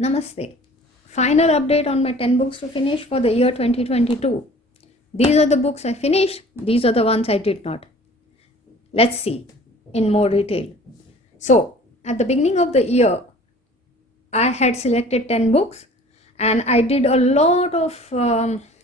Namaste. Final update on my 10 books to finish for the year 2022. These are the books I finished, these are the ones I did not. Let's see in more detail. So, at the beginning of the year, I had selected 10 books and I did a lot of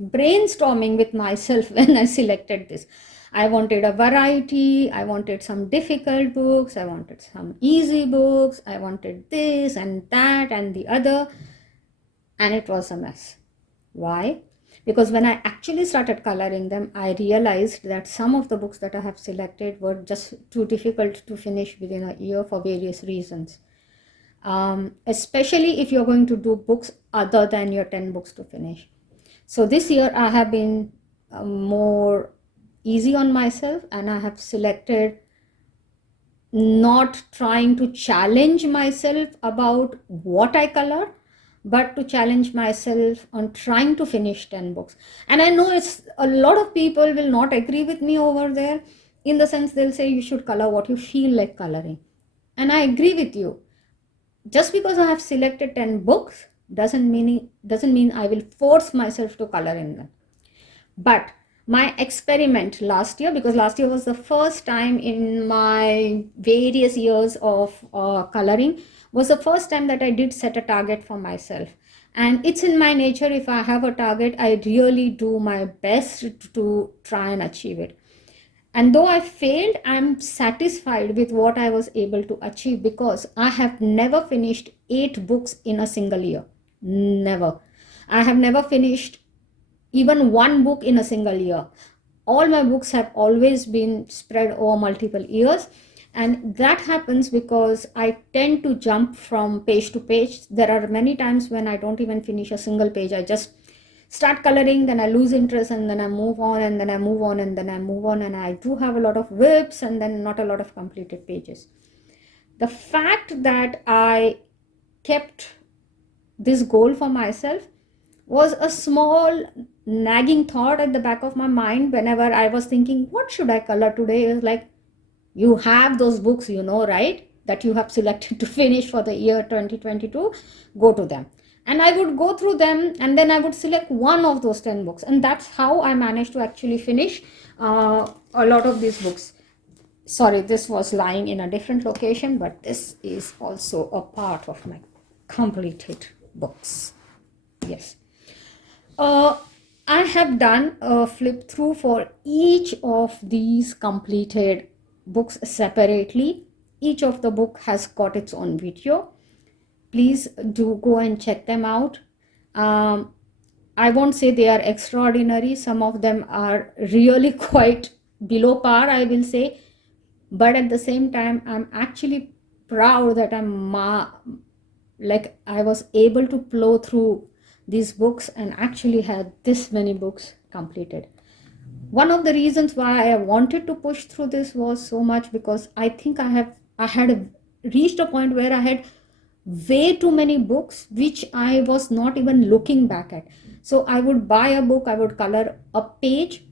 brainstorming with myself when I selected this. I wanted a variety, I wanted some difficult books, I wanted some easy books, I wanted this and that and the other, and it was a mess. Why? Because when I actually started coloring them, I realized that some of the books that I have selected were just too difficult to finish within a year for various reasons. Especially if you're going to do books other than your 10 books to finish. So this year I have been more easy on myself, and I have selected not trying to challenge myself about what I color, but to challenge myself on trying to finish 10 books. And I know it's a lot of people will not agree with me over there, in the sense they'll say you should color what you feel like coloring. And I agree with you. Just because I have selected 10 books doesn't mean I will force myself to color in them. But my experiment last year, because last year was the first time in my various years of coloring, was the first time that I did set a target for myself. And it's in my nature, if I have a target, I really do my best to try and achieve it. And though I failed, I'm satisfied with what I was able to achieve, because I have never finished 8 books in a single year. Never. I have never finished even one book in a single year. All my books have always been spread over multiple years. And that happens because I tend to jump from page to page. There are many times when I don't even finish a single page. I just start coloring, then I lose interest, and then I move on, and then I move on, and then I move on. And I do have a lot of whips and then not a lot of completed pages. The fact that I kept this goal for myself was a small nagging thought at the back of my mind whenever I was thinking, what should I color today? It was like, you have those books, right, that you have selected to finish for the year 2022, go to them. And I would go through them, and then I would select one of those 10 books. And that's how I managed to actually finish a lot of these books. Sorry, this was lying in a different location, but this is also a part of my completed books. Yes. I have done a flip through for each of these completed books separately. Each of the book has got its own video. Please do go and check them out. I won't say they are extraordinary. Some of them are really quite below par, I will say. But at the same time, I'm actually proud that I was able to plow through these books and actually had this many books completed. One of the reasons why I wanted to push through this was so much because I think I had reached a point where I had way too many books which I was not even looking back at. So I would buy a book, I would color a page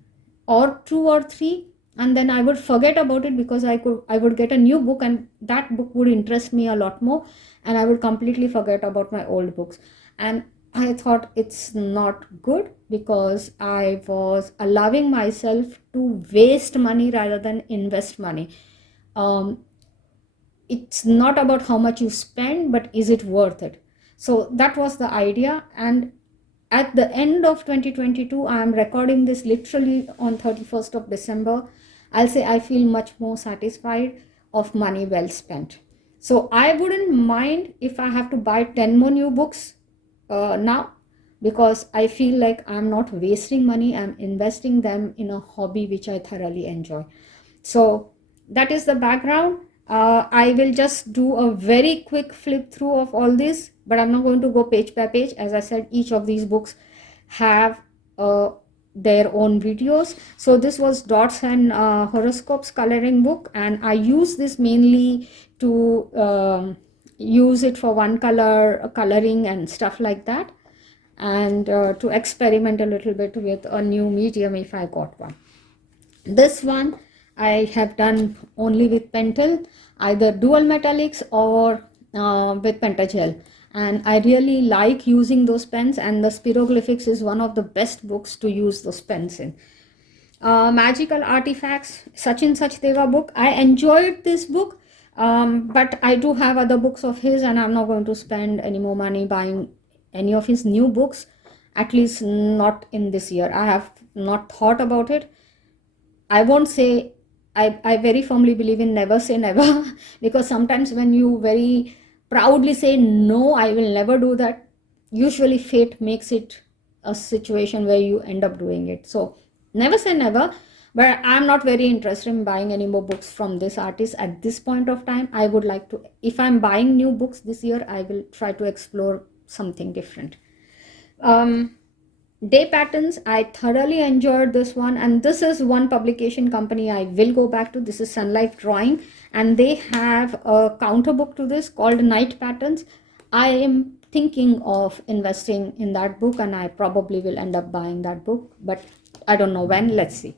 or 2 or 3, and then I would forget about it, because I would get a new book and that book would interest me a lot more, and I would completely forget about my old books. And I thought it's not good, because I was allowing myself to waste money rather than invest money. It's not about how much you spend, but is it worth it? So that was the idea. And at the end of 2022, I am recording this literally on 31st of December. I'll say I feel much more satisfied of money well spent. So I wouldn't mind if I have to buy 10 more new books now, because I feel like I'm not wasting money, I'm investing them in a hobby which I thoroughly enjoy. So that is the background. I will just do a very quick flip through of all this, but I'm not going to go page by page. As I said, each of these books have their own videos. So this was Dots and Horoscopes coloring book, and I use this mainly to use it for one color coloring and stuff like that, and to experiment a little bit with a new medium if I got one. This one I have done only with Pentel, either dual metallics or with Pentagel. and I really like using those pens, and the Spiroglyphics is one of the best books to use those pens in. Magical Artifacts, Sachin Sachdeva book. I enjoyed this book, but I do have other books of his, and I'm not going to spend any more money buying any of his new books, at least not in this year. I have not thought about it. I won't say, I very firmly believe in never say never because sometimes when you very proudly say no, I will never do that, usually fate makes it a situation where you end up doing it. So never say never, but I'm not very interested in buying any more books from this artist at this point of time. I would like to, if I'm buying new books this year, I will try to explore something different. Day Patterns, I thoroughly enjoyed this one, and this is one publication company I will go back to. This is Sun Life Drawing, and they have a counter book to this called Night Patterns. I am thinking of investing in that book, and I probably will end up buying that book, but I don't know when. Let's see.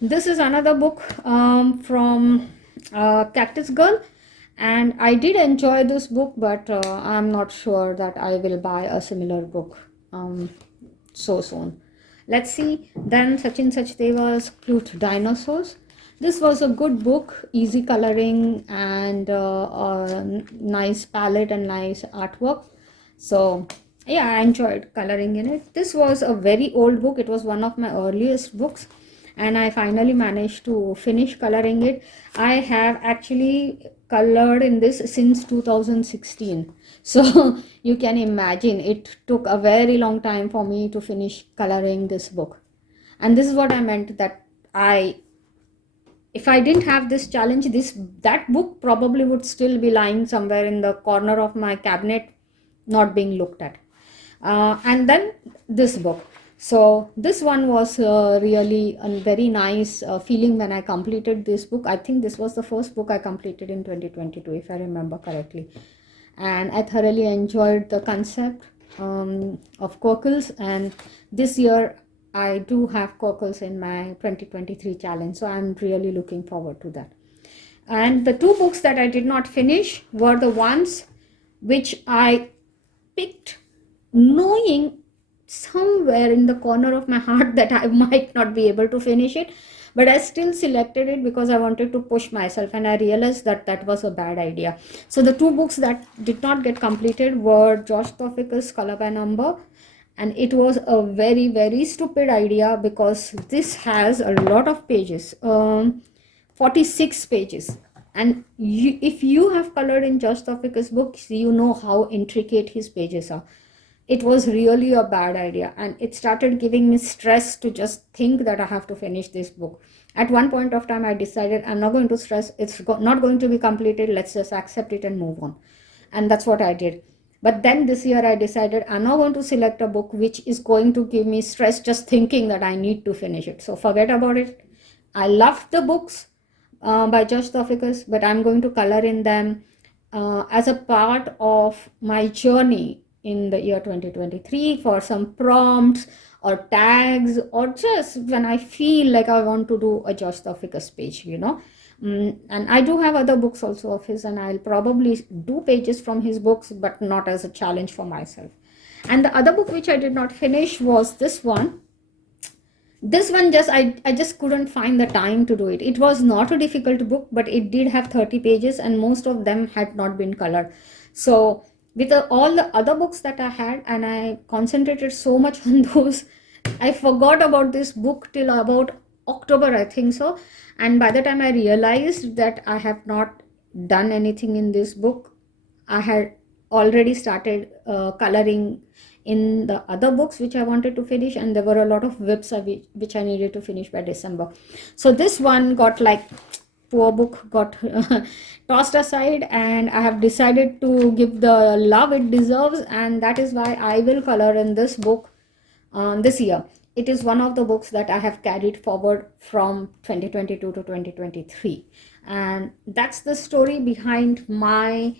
This is another book from Cactus Girl, and I did enjoy this book, but I'm not sure that I will buy a similar book so soon. Let's see. Then Sachin Sachdeva's Clute Dinosaurs. This was a good book, easy coloring and nice palette and nice artwork. So yeah, I enjoyed coloring in it. This was a very old book. It was one of my earliest books, and I finally managed to finish coloring it. I have actually colored in this since 2016. So you can imagine it took a very long time for me to finish coloring this book. And this is what I meant, that if I didn't have this challenge, that book probably would still be lying somewhere in the corner of my cabinet, not being looked at. And then this book. So this one was really a very nice feeling when I completed this book. I think this was the first book I completed in 2022, if I remember correctly. And I thoroughly enjoyed the concept of Quirkles, and this year I do have Quirkles in my 2023 challenge, so I'm really looking forward to that. And the two books that I did not finish were the ones which I picked knowing somewhere in the corner of my heart that I might not be able to finish it, but I still selected it because I wanted to push myself, and I realized that that was a bad idea. So the two books that did not get completed were Josh Taufik's Color by Number, and it was a very, very stupid idea because this has a lot of pages, 46 pages. And if you have colored in Josh Taufik's books, you know how intricate his pages are. It was really a bad idea, and it started giving me stress to just think that I have to finish this book. At one point of time, I decided I'm not going to stress. It's not going to be completed. Let's just accept it and move on. And that's what I did. But then this year I decided I'm not going to select a book which is going to give me stress just thinking that I need to finish it. So forget about it. I love the books by Josh Taufik's, but I'm going to color in them as a part of my journey in the year 2023 for some prompts or tags, or just when I feel like I want to do a Josh Taufik's page, and I do have other books also of his, and I'll probably do pages from his books, but not as a challenge for myself. And the other book which I did not finish was this one. This one I just couldn't find the time to do it. It was not a difficult book, but it did have 30 pages, and most of them had not been colored. So with all the other books that I had, and I concentrated so much on those, I forgot about this book till about October, I think so. And by the time I realized that I have not done anything in this book, I had already started coloring in the other books which I wanted to finish, and there were a lot of whips which I needed to finish by December. So this one got, like, poor book got tossed aside, and I have decided to give the love it deserves, and that is why I will color in this book this year. It is one of the books that I have carried forward from 2022 to 2023, and that's the story behind my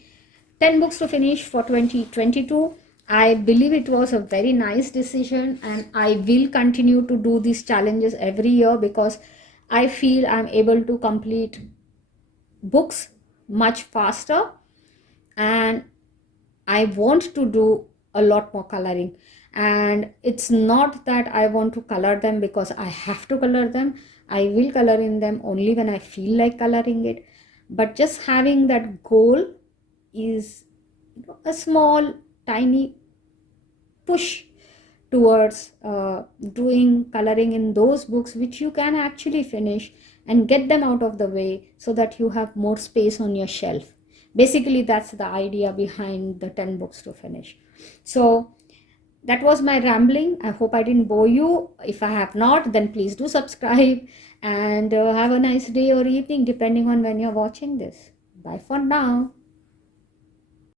10 books to finish for 2022. I believe it was a very nice decision, and I will continue to do these challenges every year because I feel I'm able to complete books much faster, and I want to do a lot more coloring. And it's not that I want to color them because I have to color them. I will color in them only when I feel like coloring it. But just having that goal is a small, tiny push towards doing coloring in those books which you can actually finish and get them out of the way so that you have more space on your shelf. Basically, that's the idea behind the 10 books to finish. So that was my rambling. I hope I didn't bore you. If I have not, then please do subscribe, and have a nice day or evening depending on when you're watching this. Bye for now.